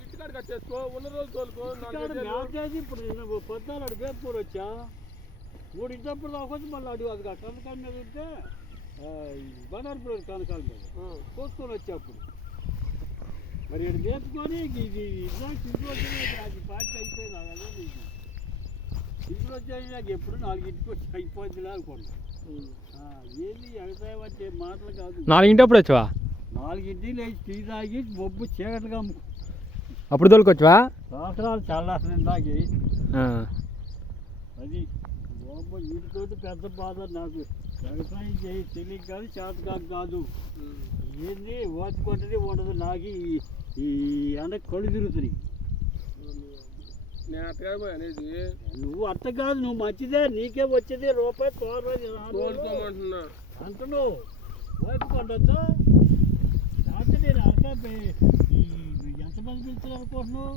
ఇంటికాడ కట్టేసుకో ఉన్న రోజు తోలుకో. ఇప్పుడు పొద్దున్న అడిగేప్పుడు వచ్చా 3 ఇంటప్పుడు దాకొచ్చి మళ్ళీ అడుగు అది కనకాల మీద ఉంటే బనార్పురం కనకాల మీద కోసుకొని వచ్చేప్పుడు మరి ఇక్కడ నేర్చుకొని ఇది అది పార్టీ అయిపోయింది కదా నీకు ఇంటికి వచ్చేది నాకు ఎప్పుడు 4ంటికి వచ్చి అయిపోయిందిలే అనుకోండి. ఏది వ్యవసాయం అంటే మాటలు కాదు. 4ంటప్పుడు వచ్చావా? 4ంటికి లేచి టీ తాగి బొబ్బు చీకటిగా అప్పుడు తోలుకొచ్చావా? సంవత్సరాలు చల్లారిన తాగి అది బొబ్బు వీటితోటి పెద్ద బాధ నాకు. వ్యవసాయం చేయి తెలియక కాదు చేతకాదు కాదు. ఏంది ఓచుకుంటుంది ఉండదు నాకు. ఈ ఎండకు కళ్ళు తిరుగుతున్నాయి. నేను అత్తగా అనేది నువ్వు అత్త కాదు, నువ్వు మంచిదే, నీకే వచ్చేది రూపాయి తోలుకోమంటున్నా అంటున్నావు. ఓచుకుంటద్దు లేకపోతే నేను ఎంతమంది పిలుచున్నారు అనుకుంటున్నావు?